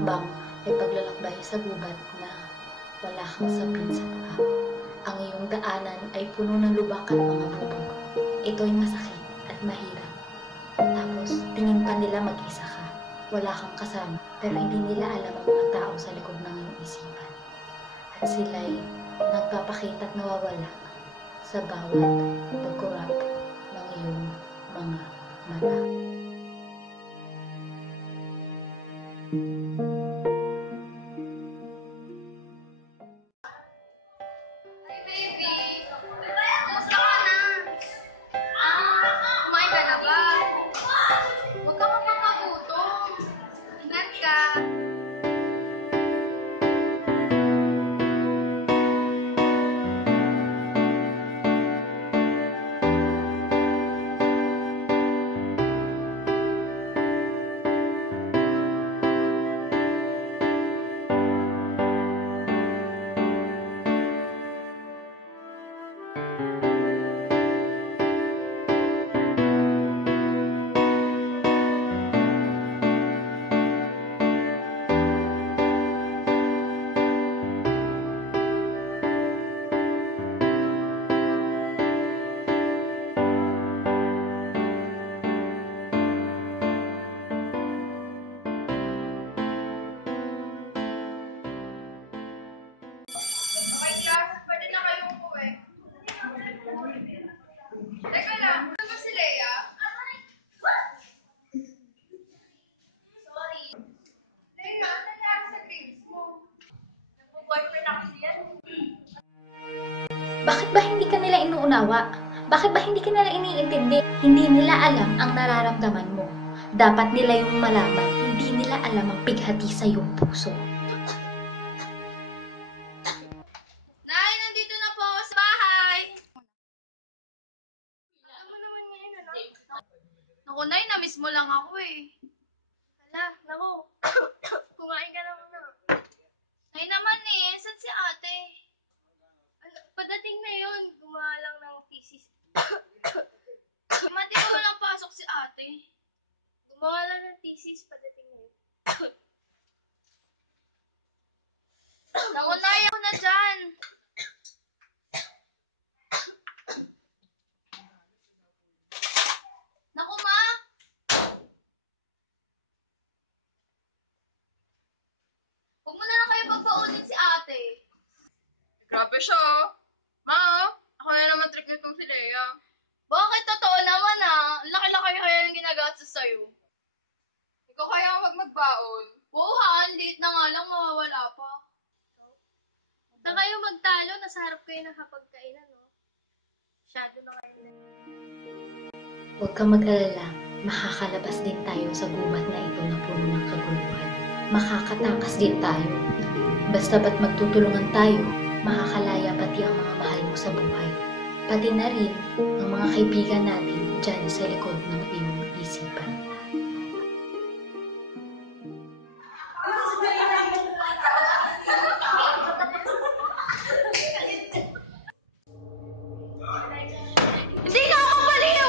hakbang ay paglalakbay sa gubat na wala kang sapin sa paa. Ang iyong daanan ay puno ng lubak at mga bubog. Ito'y masakit at mahirap. Tapos, tingin pa nila mag-isa ka. Wala kang kasama, pero hindi nila alam ang mga tao sa likod ng iyong isipan. At sila'y nagpapakita at nawawala sa bawat pagkurap ng iyong mga mata. Kumain ka na ba? Huwag ka mapapagutom. Ingat ka. Okay, class. Pwede na kayong umuwi. Teka lang. Ano ba si Leia? Sorry. Leia, ano nangyari sa grades mo? Nagpo-boyfriend na kasi yan. Bakit ba hindi ka nila inuunawa? Bakit ba hindi ka nila iniintindi? Hindi nila alam ang nararamdaman mo. Dapat nila yung malaman, hindi nila alam ang bighati sa iyong puso. Nay, nandito na po ako sa bahay. Alam mo naman ngayon, ano? Naku, Nay, na-miss mo lang ako eh. Hala, naku. Kumain ka na muna. Nay naman eh, saan si ate? Padating na yun, gumawa lang ng thesis. Di ba walang pasok si ate? Gumawa lang ng thesis, padating na yun. Naku, Nay, ako na dyan. Naku, Ma! Huwag mo na lang kayo pagpaunin si ate. Grabe siya, oh. Ma, ako na naman trick nitong si Leia. Bakit totoo naman ah? Laki-laki kaya yung ginagastos sa'yo. Ikaw kaya ang magbaon. Oo ha, ang liit na nga lang, mawawala pa. Na kayo magtalo, nasa harap kayo nakapagkainan, no? Masyado na kayo. Huwag kang mag-alala, makakalabas din tayo sa gubat na ito na puno ng kaguluhan. Makakatakas din tayo. Basta ba't magtutulungan tayo, makakalaya pati ang mga mahal mo sa buhay. Pati na rin ang mga kaibigan natin dyan sa likod ng iyong isipan. Hindi ka ako baliw!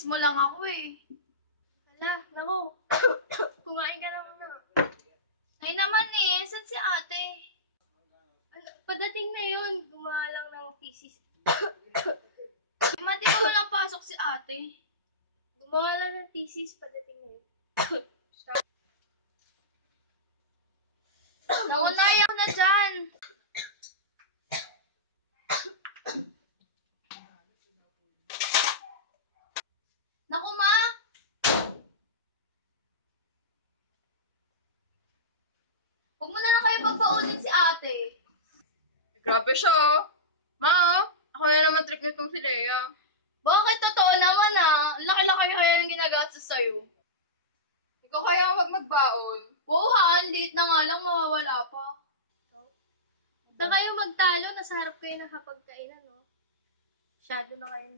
na-miss mo lang ako eh. Hala, naku. Kumain ka na muna. Ay naman eh, saan si ate? Ano, padating na yun. Gumawa lang ng thesis. Di ko walang pasok si ate. Gumawa lang ng thesis, padating na yun. Naku, naya ko na dyan. Naku, ma! Huwag mo na lang kayo pagpaunin si ate. Grabe siya. Ma, ako na naman trick nitong si Lea. Bakit totoo naman ah? Laki-laki kaya yung ginagastos sa'yo. Ikaw kaya wag magbaon. Oo ha, ang liit na nga lang, mawawala pa. Na kayo magtalo, nasa harap kayo nakapagkainan, no? Masyado na kayo.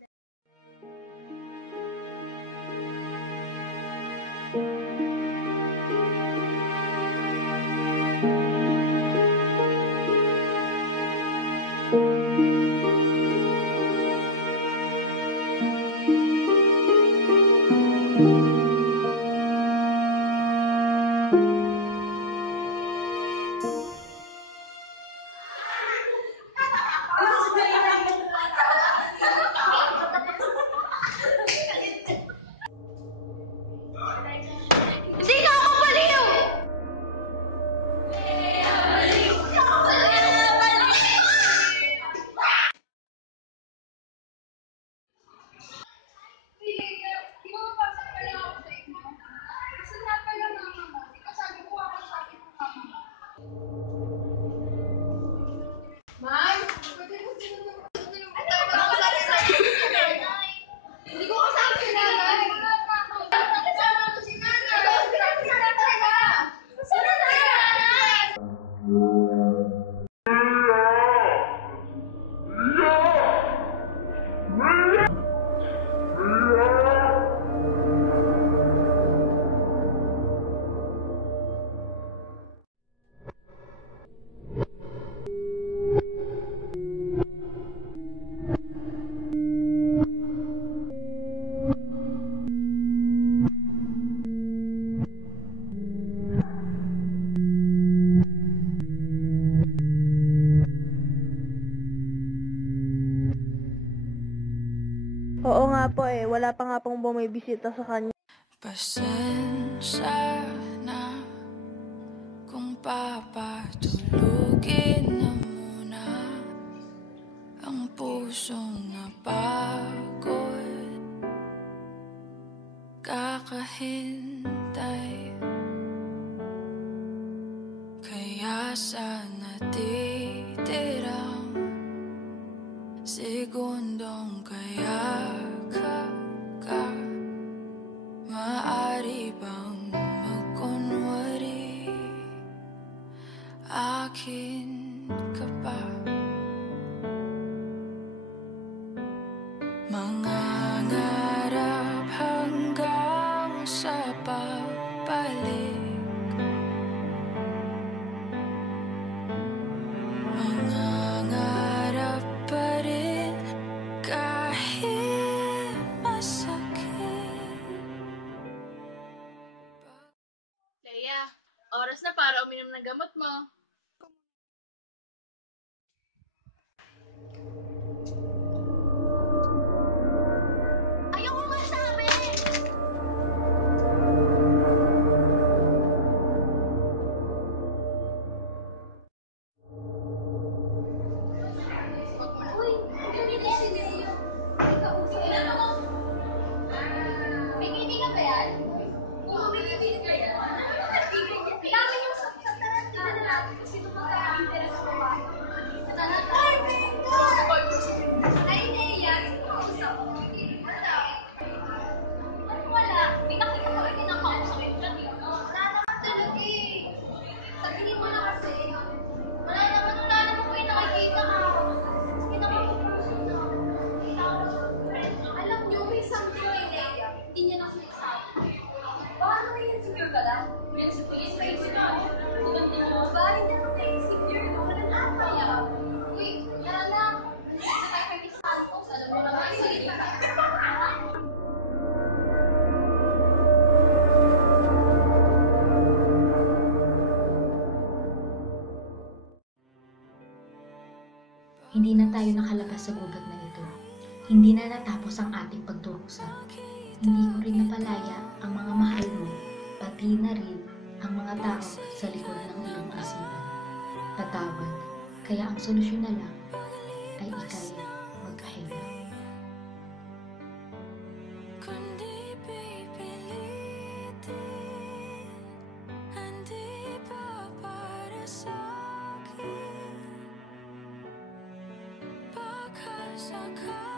Hindi nga ako baliw! Hindi ko kasama si nanay. Kasama ko si nanay. Saan na nanay? Oo nga po eh, wala pa nga pong bumibisita sa kanya. Pasensya na kung papatulugin na muna ang pusong napagod, kakahintay. Kaya sa natitirang segundong kaya ka maaari bang magkunwari akin hindi na tayo nakalabas sa gubat na ito. Hindi na natapos ang ating pagdurusa. Hindi ko rin napalaya ang mga mahal mo, pati na rin ang mga tao sa likod ng iyong isipan. Patawad, kaya ang solusyon na lang ay ikay magkahinga. Kundi pipilitin, hindi pa para sa'kin. Baka sakali